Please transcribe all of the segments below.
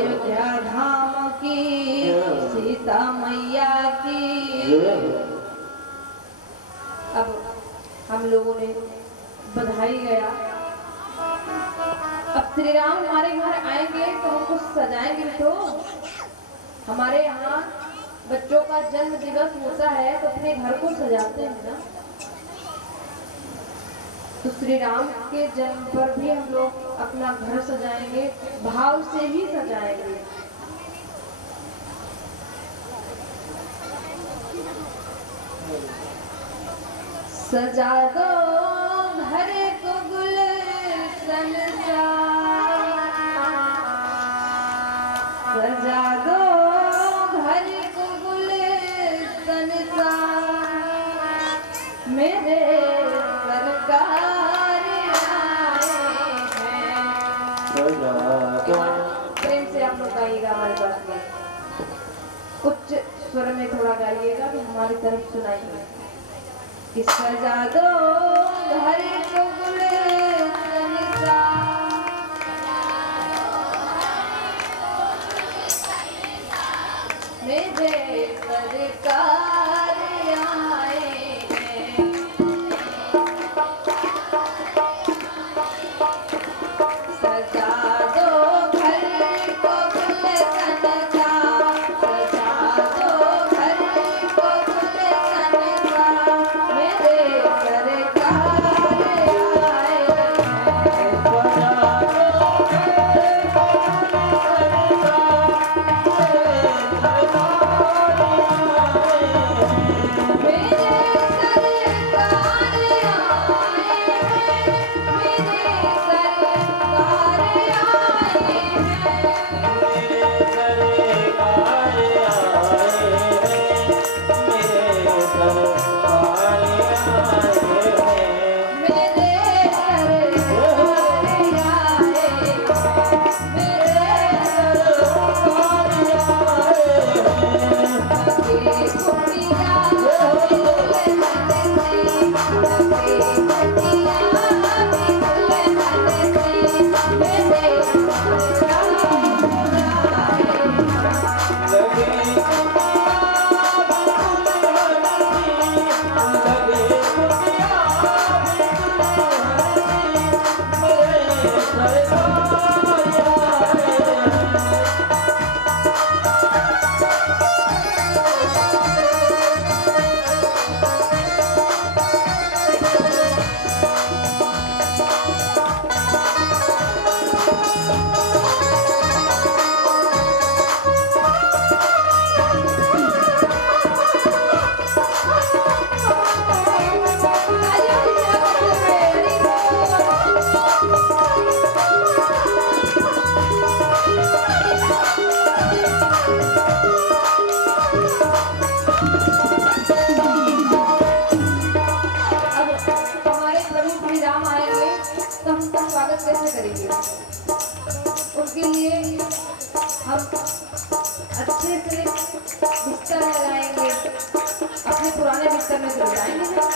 अयोध्या धाम की, सीता मैया की। अब हम लोगों ने बधाई गया। अब श्री राम हमारे घर आएंगे तो हमको सजाएंगे तो। हमारे यहाँ बच्चों का जन्म दिवस होता है तो अपने घर को सजाते हैं ना। तो श्री राम के जन्म पर भी हम लोग अपना घर सजाएंगे, भाव से ही सजाएंगे। सजा दो घर को गुलशन सा, सजा दो घर को गुलशन सा, मेरे सरकार आए हैं। प्रेम से आप लोग गाइएगा हमारे पास में, उच्च स्वर में थोड़ा गाइएगा तो हमारी तरफ सुनाइए कि सजा दो घर को गुलशन सा, मेरे सरकार आए हैं। सजा दो घर को गुलशन सा, सजा दो घर को गुलशन सा, मेरे सरकार आए स्वागत कैसे करेंगे? उनके लिए हम अच्छे से बिस्तर लगाएंगे, अपने पुराने बिस्तर में से लगाएंगे।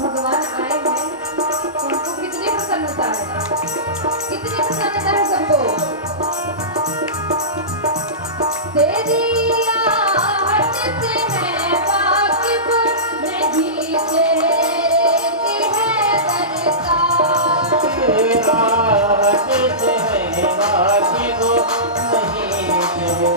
भगवान आए हैं तो उनको कितनी प्रसन्नता है, कितनी प्रसन्नता है सबको। तेरी आहट से है वाकिफ नहीं चेहरे की है दरकार। तेरा आहट से है वाकिफ नहीं चेहरे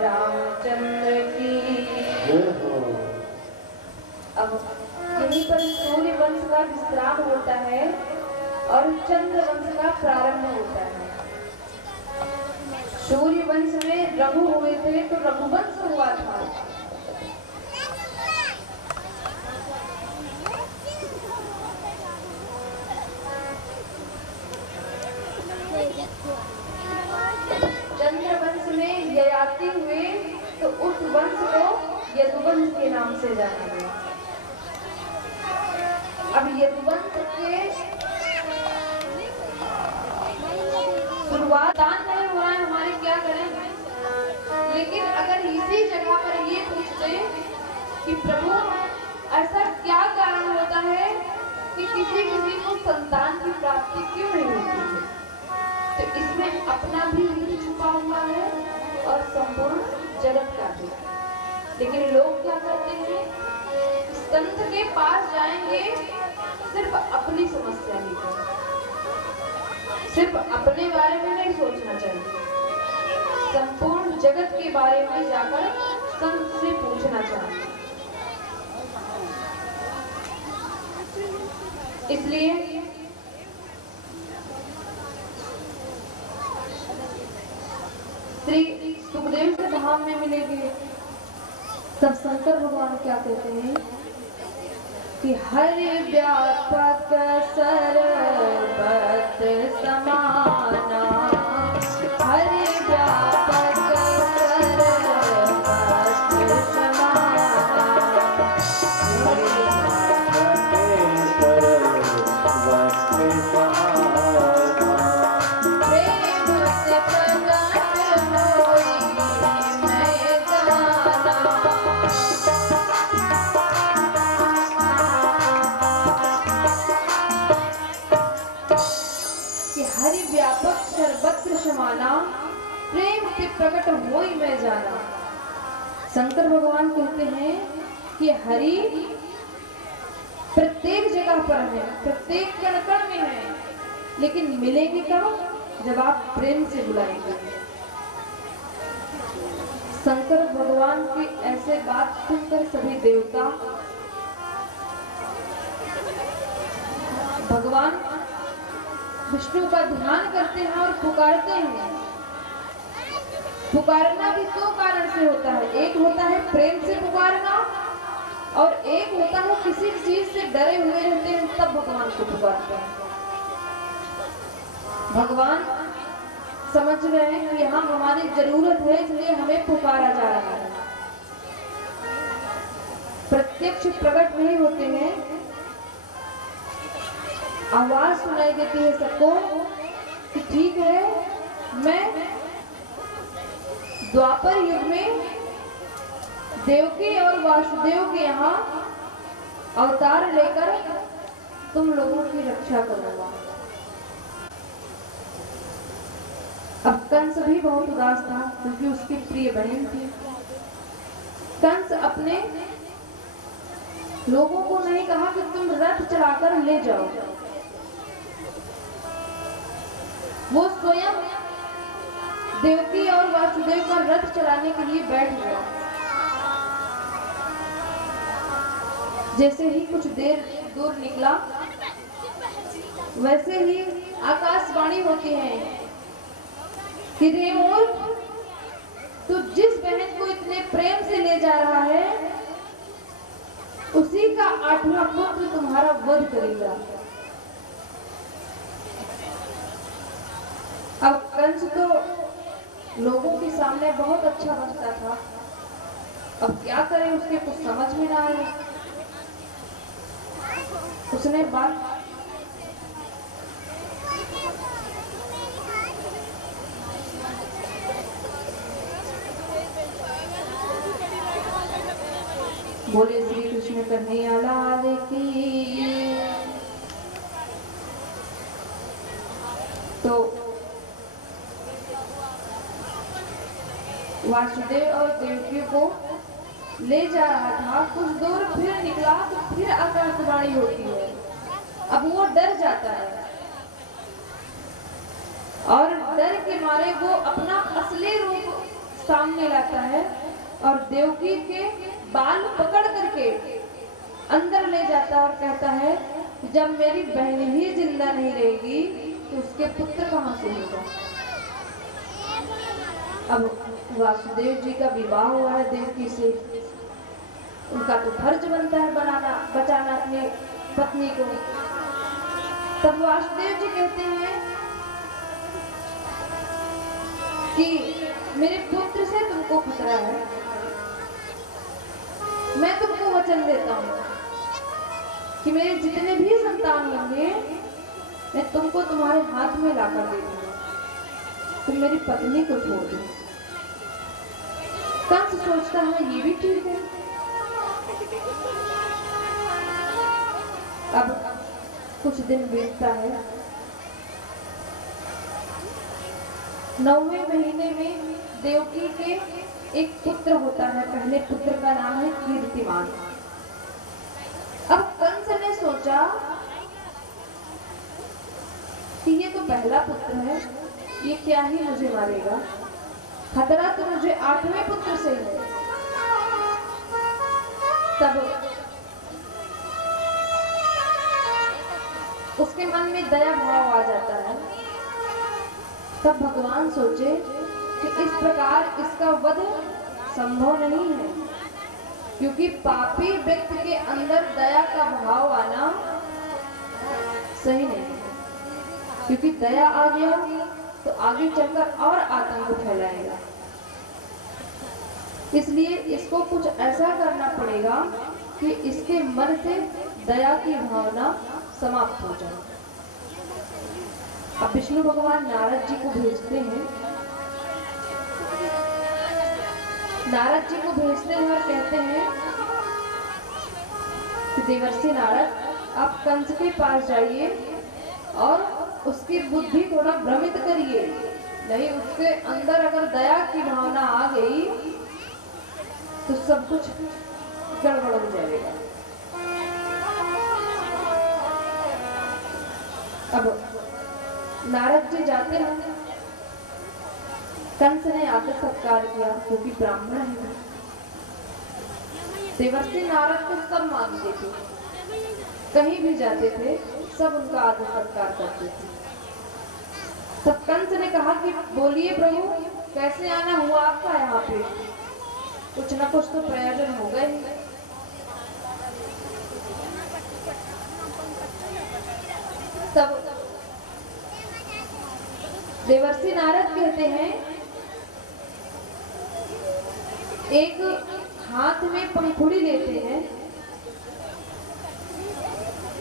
रामचंद्र की। अब यहीं पर सूर्य वंश का विश्राम होता है और चंद्र वंश का प्रारंभ होता है। सूर्य वंश में रघु हुए थे तो रघुवंश हुआ था। चंद्र वंश में ययाति हुए तो उस वंश को यदुवंश के नाम से जाना गया। अब यदुवंश के शुरुआत नहीं हो रहा है, हमारे क्या करें। लेकिन अगर इसी जगह पर ये पूछते कि प्रभु ऐसा क्या कारण होता है कि किसी किसी को संतान की प्राप्ति क्यों नहीं होती है, तो इसमें अपना भी हित छुपा हुआ है और संपूर्ण जगत का भी। लेकिन लोग क्या करते हैं, संत के पास जाएंगे सिर्फ अपनी समस्या लेकर, सिर्फ अपने बारे में नहीं सोचना चाहिए, संपूर्ण जगत के बारे में जाकर संत से पूछना चाहिए। इसलिए श्री सुखदेव से धाम में मिलेंगे। तब शंकर भगवान क्या कहते हैं कि हरि व्यापक सर्वत्र समाना, हरि व्यापक सर्वत्र समाना, प्रेम से प्रगट होई मैं जाना। कि हरि व्यापक सर्वत्र समाना, प्रेम से प्रकट होई मैं जाना। शंकर भगवान कहते हैं कि हरि प्रत्येक जगह पर है, प्रत्येक कण कण में है, लेकिन मिलेंगे कब? जब आप प्रेम से बुलाएंगे। शंकर भगवान की ऐसे बात सुनकर सभी देवता भगवान विष्णु का ध्यान करते हैं और पुकारते हैं। पुकारना भी दो कारण से होता है, एक होता है प्रेम से पुकारना और एक होता है किसी चीज से डरे हुए रहते हैं तब भगवान को पुकारते हैं। भगवान समझ रहे हैं कि यहाँ हमारी जरूरत है, इसलिए हमें पुकारा जा रहा है। प्रत्यक्ष प्रकट नहीं होते हैं, आवाज सुनाई देती है सबको कि ठीक है, मैं द्वापर युग में देवकी और वासुदेव के यहाँ अवतार लेकर तुम लोगों की रक्षा करूंगा। अब कंस भी बहुत उदास था क्योंकि उसकी प्रिय बहन थी। कंस अपने लोगों को नहीं कहा कि तुम रथ चलाकर ले जाओ, वो स्वयं देवकी और वासुदेव का रथ चलाने के लिए बैठ गया। जैसे ही कुछ देर दूर निकला, वैसे ही आकाशवाणी होती है कि रे मूर्ख, तू जिस बहन को इतने प्रेम से ले जा रहा है, उसी का 8वां पुत्र तुम्हारा वध करेगा। अब कंस तो लोगों के सामने बहुत अच्छा बनता था, अब क्या करे, उसके कुछ समझ में ना आया। उसने बात बोले श्री कृष्ण कन्हैया लाल की। तो वासुदेव और देवकी को ले जा रहा था, कुछ दूर फिर निकला तो फिर आकाशवाणी होती है। अब वो डर जाता है और डर के मारे वो अपना असली रूप सामने लाता है और देवकी के बाल पकड़ करके अंदर ले जाता है और कहता है जब मेरी बहन ही जिंदा नहीं रहेगी तो उसके पुत्र कहां से होगा। अब वासुदेव जी का विवाह हुआ है देवकी से, उनका तो फर्ज बनता है बचाना अपनी पत्नी को। तब वासुदेव जी कहते हैं कि मेरे पुत्र से तुमको खतरा है, मैं तुमको वचन देता हूँ कि मेरे जितने भी संतान होंगे मैं तुमको तुम्हारे हाथ में लाकर दे दूंगा, तुम मेरी पत्नी को छोड़ दो। कंस सोचता है ये भी ठीक है। अब कुछ दिन बीतता है, 9वें महीने में देवकी के एक पुत्र होता है। पहले पुत्र का नाम है कीर्तिमान। अब कंस ने सोचा कि ये तो पहला पुत्र है, ये क्या ही मुझे मारेगा, खतरा तो मुझे 8वें पुत्र से है। तब उसके मन में दया भाव आ जाता है। तब भगवान सोचे कि इस प्रकार इसका वध संभव नहीं है, क्योंकि पापी व्यक्ति के अंदर दया का भाव आना सही नहीं है, क्योंकि दया आ गया तो आगे चलकर और आतंक फैलाएगा। इसलिए इसको कुछ ऐसा करना पड़ेगा कि इसके मन से दया की भावना समाप्त हो जाए। अब विष्णु भगवान नारद जी को भेजते हैं, नारद जी को भेजते हैं और कहते हैं कि देवर्षि नारद, आप कंस के पास जाइए और उसकी बुद्धि थोड़ा भ्रमित करिए, नहीं उसके अंदर अगर दया की भावना आ गई तो सब कुछ गड़बड़ हो जाएगा। अब नारद जी जाते हैं, कंस ने आकर सत्कार किया क्योंकि ब्राह्मण है। देवर्षि नारद को सब मानते थे, कहीं भी जाते थे सब उनका आदर सत्कार करते थे। तब कंस ने कहा कि बोलिए प्रभु, कैसे आना हुआ आपका यहाँ पे, कुछ न कुछ तो प्रयोजन हो गए। तब देवर्षि नारद कहते हैं, एक हाथ में पंखुड़ी लेते हैं,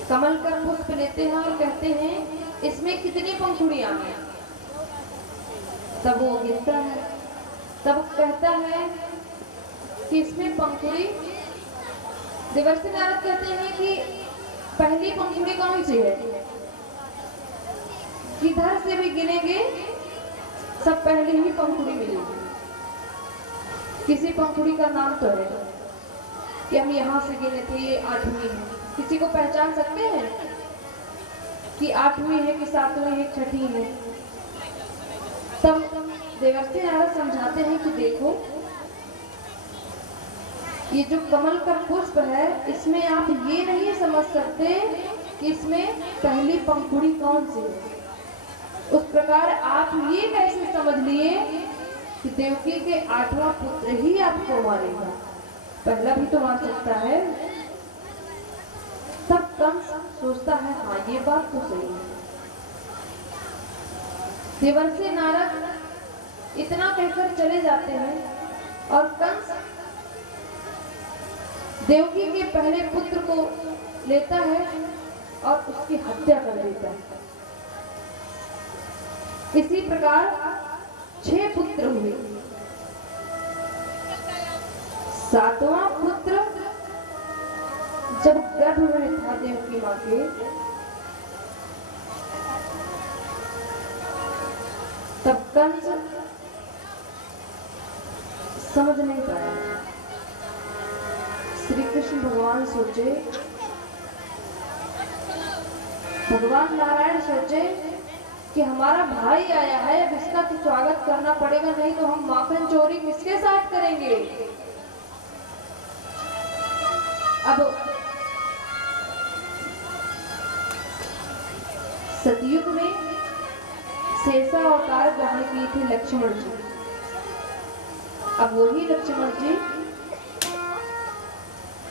कमल का पुष्प लेते हैं और कहते हैं इसमें कितनी पंखुड़ियां हैं। तब वो गिनता है, तब कहता है कि इसमें पंखुड़ी, देवर्षि नारद कहते हैं कि पहली पंखुड़ी कौन सी है, किधर से भी गिनेंगे सब पहली ही पंखुड़ी मिलेगी। किसी पंखुड़ी का नाम तो है कि हम यहाँ से गिने थे, ये 8वीं है, किसी को पहचान सकते हैं कि 8वीं है कि 7वीं है, 6ठी है। तब देवर्षि नारद समझाते हैं कि देखो ये जो कमल का पुष्प है, इसमें आप ये नहीं समझ सकते कि इसमें पहली पंखुड़ी कौन सी है। उस प्रकार आप ये कैसे समझ लिए कि देवकी के 8वां पुत्र ही आपको मारेगा, पहला भी तो मार सकता है। तब कंस सोचता है हाँ ये बात तो सही है। देवर्षि नारद इतना कहकर चले जाते हैं और कंस देवकी के पहले पुत्र को लेता है और उसकी हत्या कर देता है। इसी प्रकार 6 पुत्र हुए। 7वां पुत्र जब गर्भ में था देवकी मां के, तब कंस समझ नहीं पाया। श्री कृष्ण भगवान सोचे, भगवान नारायण सोचे कि हमारा भाई आया है, अब इसका तो स्वागत करना पड़ेगा, नहीं तो हम माखन चोरी किसके साथ करेंगे। अब सतयुग में शेषा अवतार ग्रहण किए थे लक्ष्मण जी। अब वही लक्ष्मण जी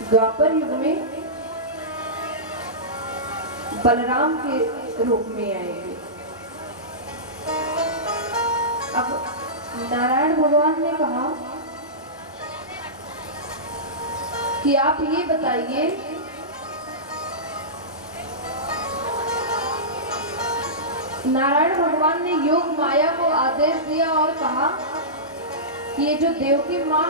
द्वापर युग में बलराम के रूप में आएंगे। अब नारायण भगवान ने कहा कि आप ये बताइए नारायण भगवान ने योग माया को आदेश दिया और कहा कि ये जो देवकी मां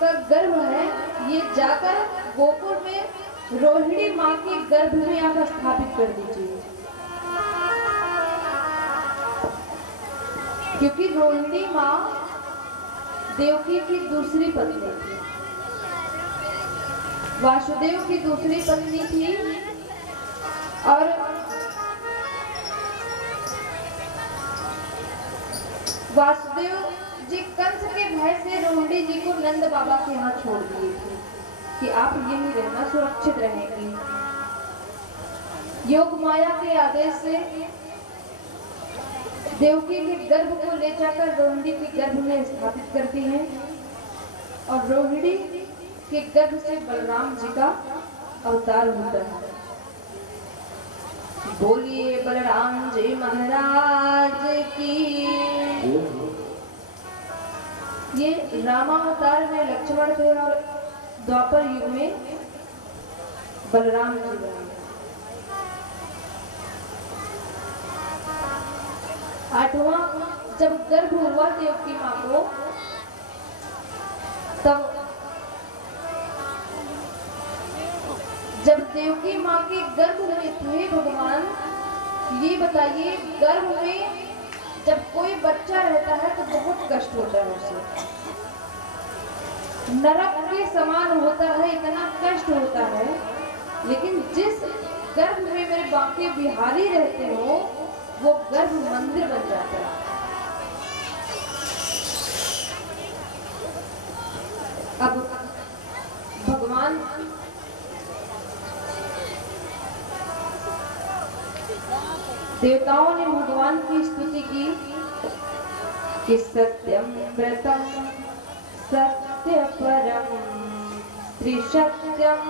का गर्भ है, ये जाकर गोकुल में रोहिणी मां के गर्भ में आकर स्थापित कर दीजिए, क्योंकि रोहिणी मां देवकी की दूसरी पत्नी थी, वासुदेव की दूसरी पत्नी थी। और वासुदेव जी कंस के भय से रोहिणी जी को नंद बाबा के यहाँ छोड़ दिए थे कि आप यहीं रहना, सुरक्षित रहेंगी। योग माया के आदेश से देवकी के गर्भ को ले जाकर रोहिणी के गर्भ में स्थापित करती हैं और रोहिणी के गर्भ से बलराम जी का अवतार होता है। बोलिए बलराम जी महाराज की। ये रामावतार में लक्ष्मण थे और द्वापर युग में बलराम जी बने। 8वां जब गर्भ हुआ देवकी माँ को, तब जब देवकी माँ के गर्भ में थे भगवान, ये बताइए गर्भ में जब कोई बच्चा रहता है तो बहुत कष्ट होता है उसे, नरक के समान होता है, इतना कष्ट होता है। लेकिन जिस गर्भ में मेरे बांके बिहारी रहते हो वो गर्भ मंदिर बन जाता है। अब भगवान देवताओं ने भगवान की स्तुति की कि सत्यम व्रतम सत्य परम त्रिसत्यम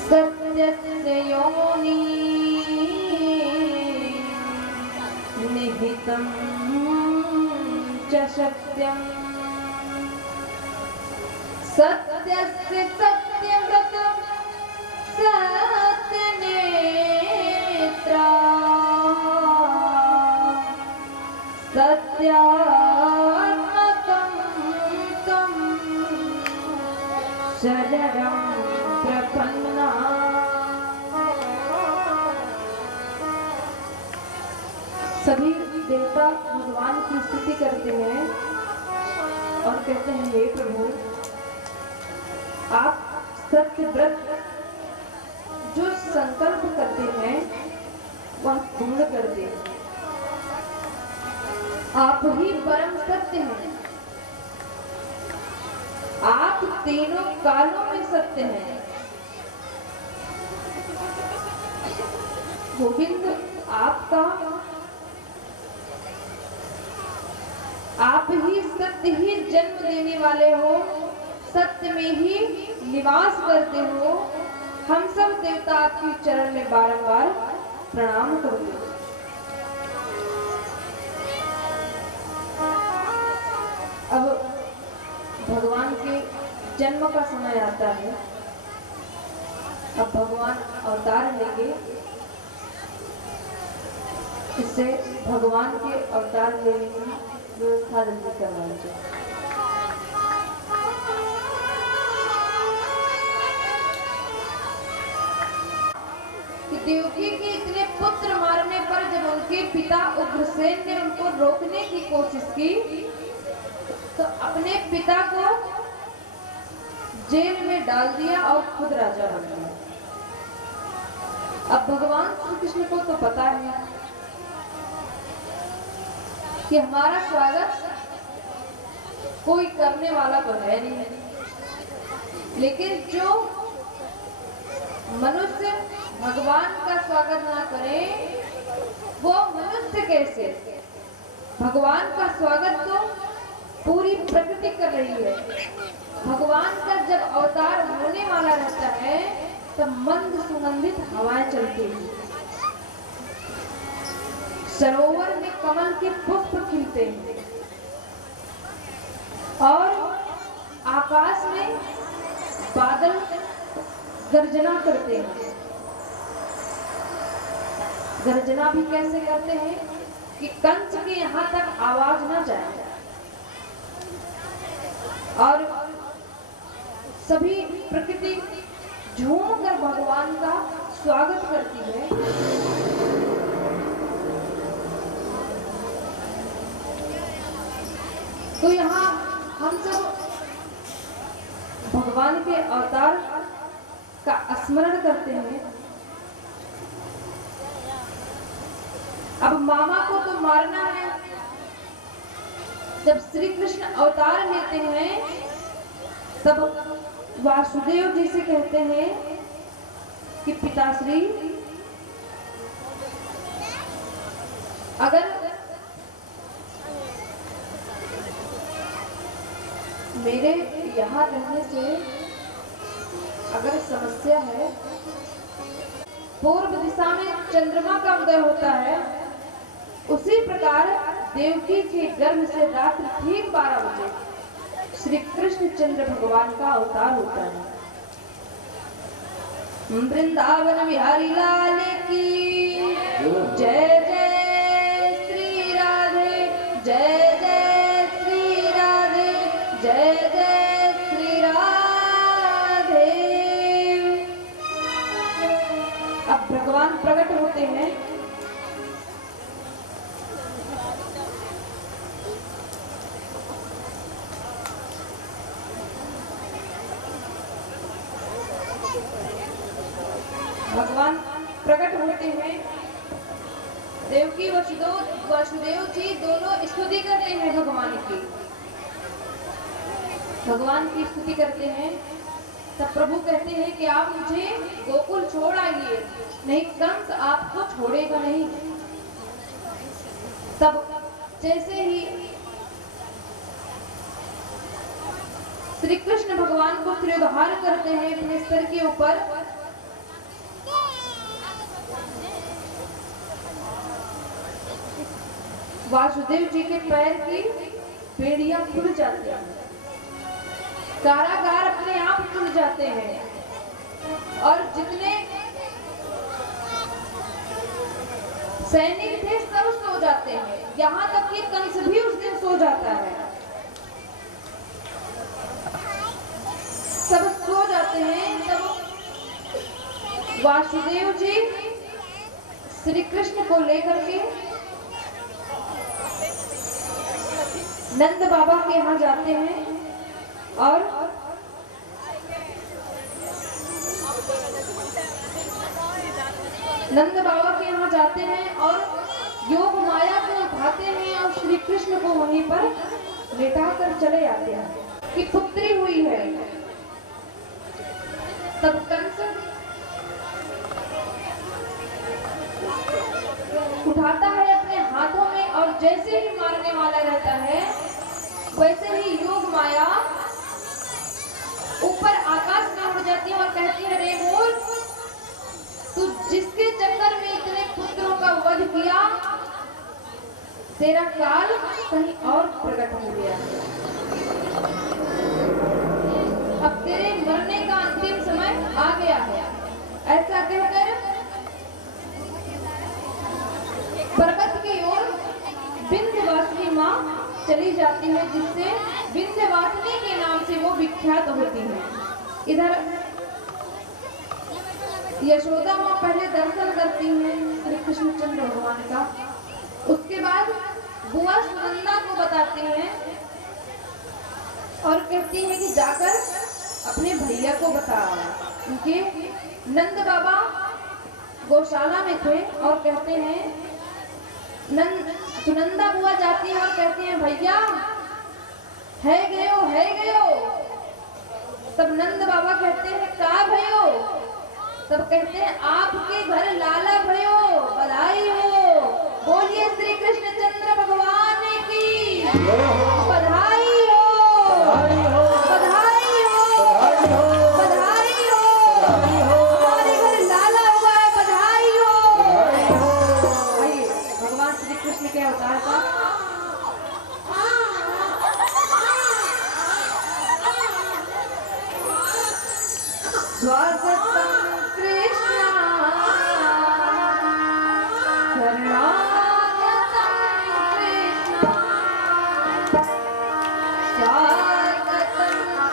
सत्यस्य योनि निहितं च सत्यम सत्यस्य सत्यव्रतम् सत्यनेत्रा सत्यात्मकं तं शरणं प्रपन्ना। सभी देवता भगवान की स्तुति करते हैं और कहते हैं, हे प्रभु, आप सत्य व्रत जो संकल्प करते हैं वह पूर्ण करते हैं। आप ही परम सत्य हैं, आप तीनों कालों में सत्य हैं। गोविंद आपका, आप ही सत्य ही जन्म देने वाले हो, सत्य में ही निवास करते हो। हम सब देवता आपके चरण में बारंबार प्रणाम करते हैं। अब भगवान के जन्म का समय आता है। अब भगवान अवतार लेंगे, इससे भगवान के अवतार लेने की व्यवस्था जल्दी करवाई जाए। देवकी के इतने पुत्र मारने पर जब उनके पिता उग्रसेन ने उनको रोकने की कोशिश की तो अपने पिता को जेल में डाल दिया और खुद राजा बन गया। अब भगवान श्री कृष्ण को तो पता है कि हमारा स्वागत कोई करने वाला तो है नहीं, लेकिन जो मनुष्य भगवान का स्वागत ना करे वो मनुष्य कैसे? भगवान का स्वागत तो पूरी प्रकृति कर रही है। भगवान का जब अवतार होने वाला रहता है तब मंद सुगंधित हवाएं चलती हैं, सरोवर में कमल के पुष्प खिलते हैं और आकाश में बादल गर्जना करते हैं। गर्जना भी कैसे करते हैं कि कंस के यहाँ तक आवाज न जाए और सभी प्रकृति झूम कर भगवान का स्वागत करती है। तो यहाँ हम सब भगवान के अवतार का स्मरण करते हैं। अब मामा को तो मारना है। जब श्री कृष्ण अवतार लेते हैं तब वासुदेव जी से कहते हैं कि पिताश्री अगर मेरे यहाँ रहने से अगर समस्या है, पूर्व दिशा में चंद्रमा का उदय होता है, उसी प्रकार देवकी के गर्भ से रात्रि ठीक 12 बजे श्री कृष्ण चंद्र भगवान का अवतार होता है। वृंदावन बिहारी लाल की जय जय श्री राधे, जय जय श्री राधे, जय जय श्री राधे। अब भगवान प्रकट होते हैं। भगवान प्रकट होते हैं। देवकी वसुदेव जी दोनों स्तुति करते हैं भगवान की, भगवान की स्तुति करते हैं। तब प्रभु कहते हैं कि आप मुझे गोकुल छोड़ आइए, नहीं कंस आपको छोड़ेगा नहीं। तब जैसे ही श्री कृष्ण भगवान को त्रिधार करते हैं अपने स्तर के ऊपर, वासुदेव जी के पैर की बेड़ियां खुल जाती हैं, कारागार अपने आप खुल जाते हैं और जितने सैनिक थे सब सो जाते हैं, यहाँ तक कि कंस भी उस दिन सो जाता है। सब सो जाते हैं। तब वासुदेव जी श्री कृष्ण को लेकर के नंद बाबा के यहाँ जाते हैं और नंद बाबा के यहाँ जाते हैं और योग माया को उठाते हैं और श्री कृष्ण को वहीं पर लेटा कर चले आते हैं कि पुत्री हुई है। तब कंस उठाता है अपने हाथों में और जैसे ही मारने वाला रहता है, वैसे ही योग माया ऊपर आकाश में उड़ जाती है और कहती है, रे मोर, तू जिसके चक्कर में इतने पुत्रों का वध किया, तेरा काल कहीं और प्रकट हो गया। अब तेरे मरने का अंतिम समय आ गया है। ऐसा कहकर पर्वत की ओर विंध्यवासिनी माँ चली जाती है, जिससे विंध्यवासिनी के नाम से वो विख्यात होती है। इधर यशोदा माँ पहले दर्शन करती हैं श्री कृष्णचंद्र भगवान का, उसके बाद बुआ सुनंदा को बताती हैं और कहती है कि जाकर अपने भैया को बता, क्योंकि नंद बाबा गौशाला में थे और कहते हैं, सुनंदा बुआ जाती है और कहती है, भैया है गयो। तब नंद बाबा कहते हैं, का भयो? तब कहते हैं, आपके घर लाला भयो, बधाई हो। बोलिए श्री कृष्णचंद्र भगवान की बधाई हो, बधाई हो, बधाई हो, बधाई हो। हमारे घर लाला हुआ है, बधाई हो। आइए भगवान श्री कृष्ण के अवतार का स्वागतम कृष्णा शरणागतम कृष्णा, स्वागतम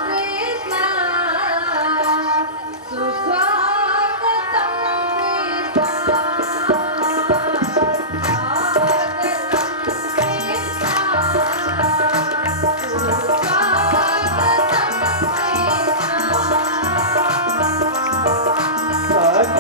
कृष्णा सुस्वागतम कृष्णा, स्वागतम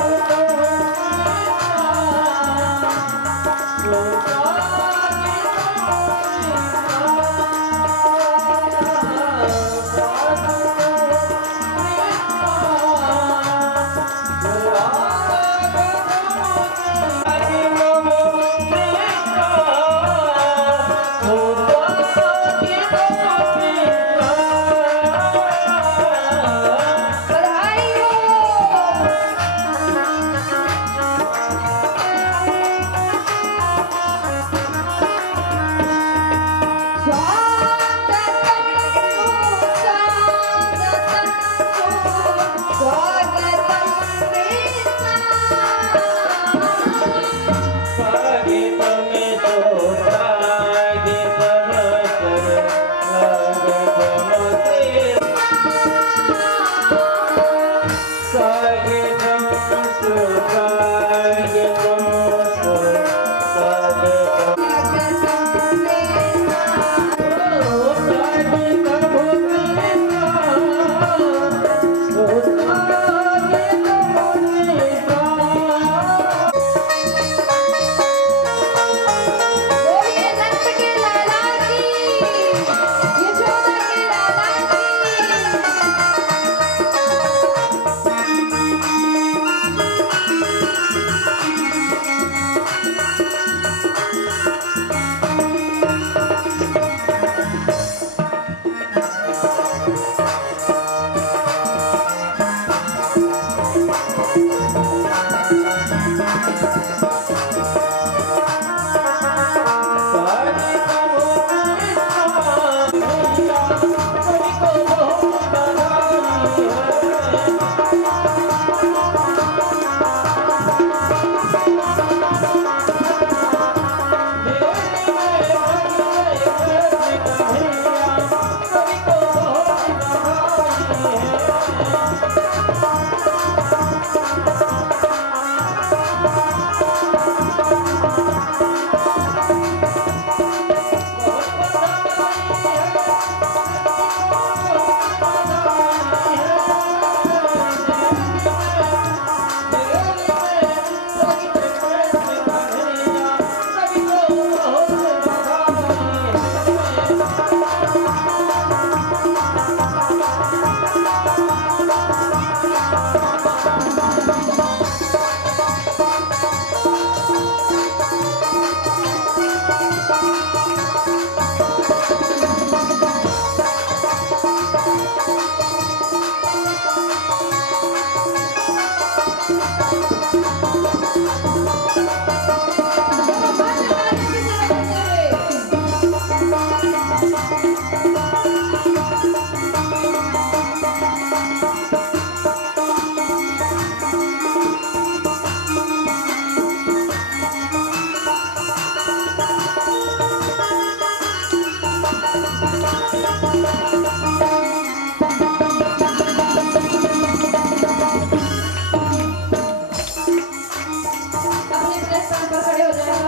अपने स्थान पर खड़े हो जाएगा,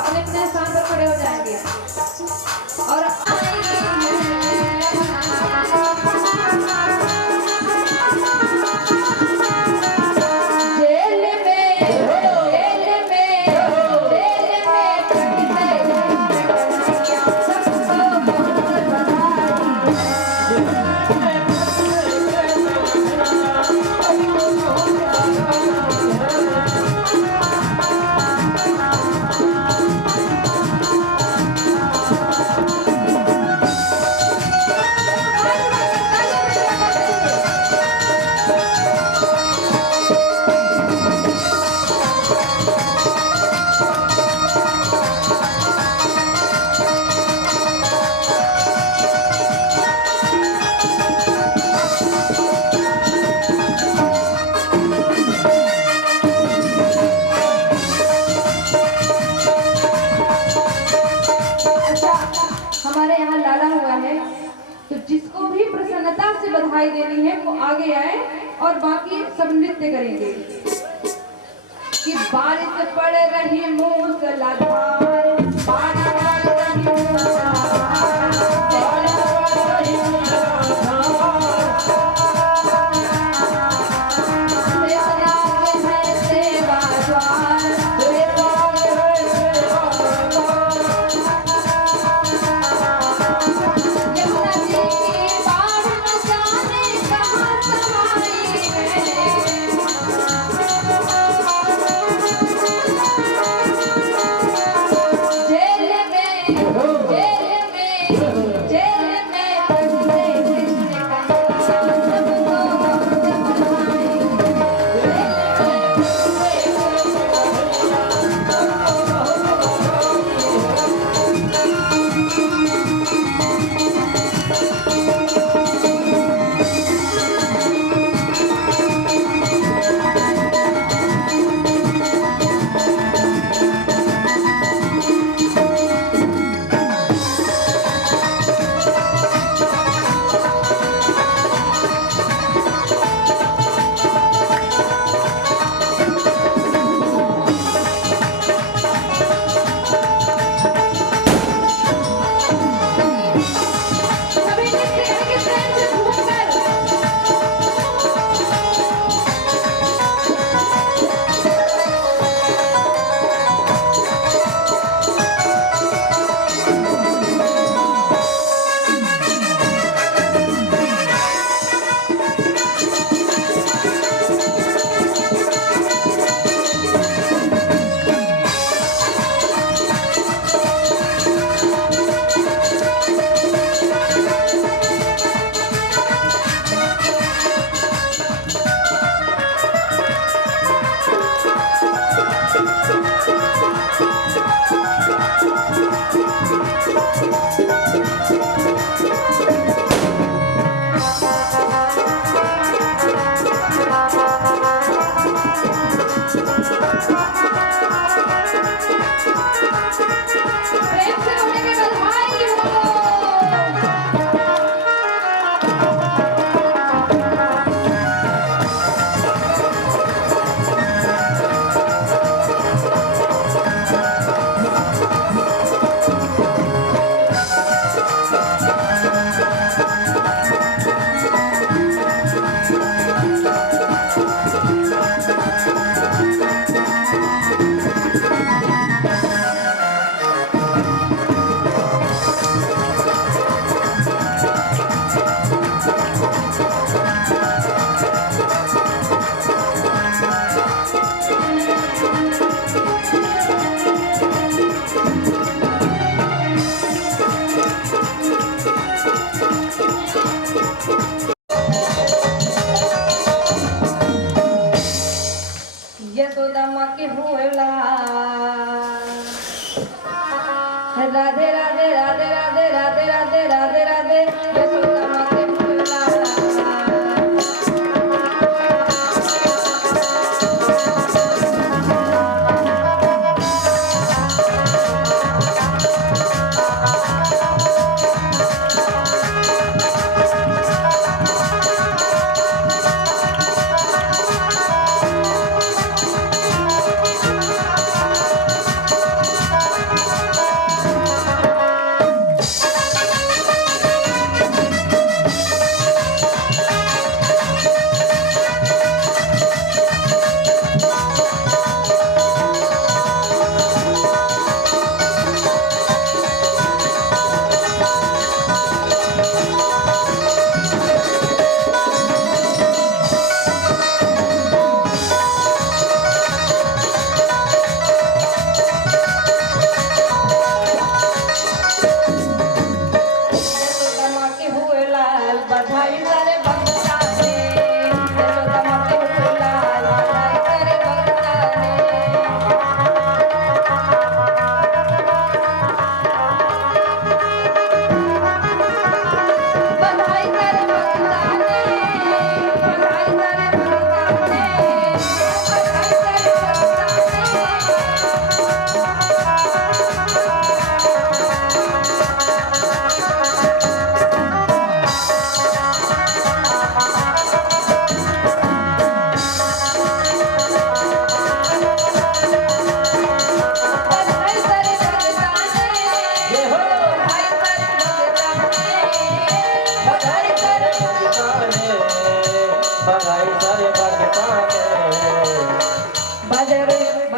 अपने स्थान पर खड़े हो जाएंगे और हमारे यहाँ लाला हुआ है, तो जिसको भी प्रसन्नता से बधाई देनी है वो आगे आए और बाकी सब नृत्य करेंगे। कि बारिश पड़ रही मूसलाधार, बारिश पड़ रही मूसलाधार, बारिश पड़ रही मूसलाधार, प्रयाग है सेवा द्वार, प्रयाग है सेवा द्वार। यमुना जी की बाढ़ न जाने कहाँ समाई है, यशोदा माँ के हुएला। राधे राधे राधे राधे राधे राधे राधे राधे यशोदा माँ के हुएला।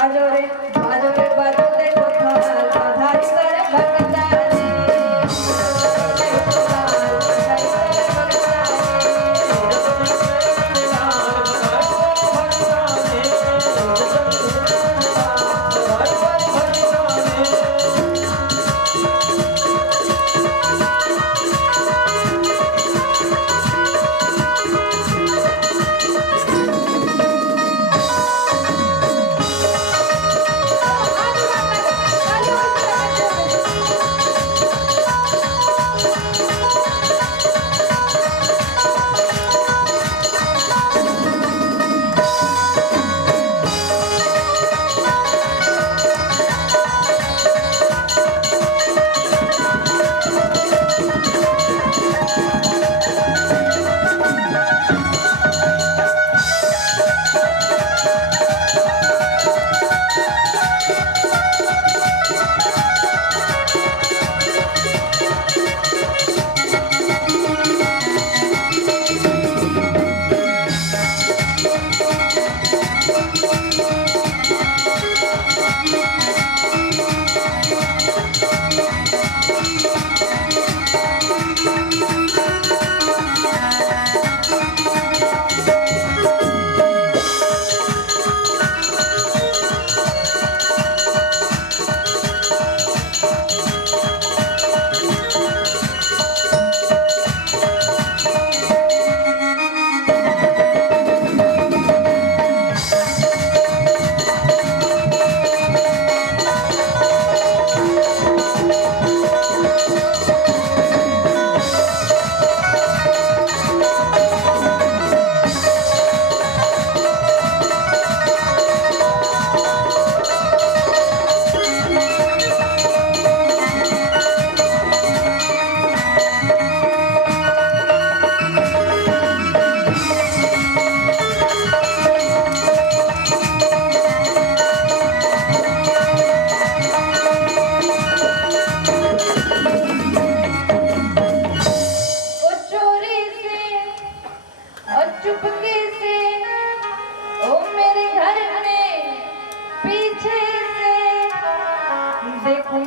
बाजो रे बाजो देखो थाल पधारी कर भगतानी चुपके से ओ मेरे घर में पीछे से देखूं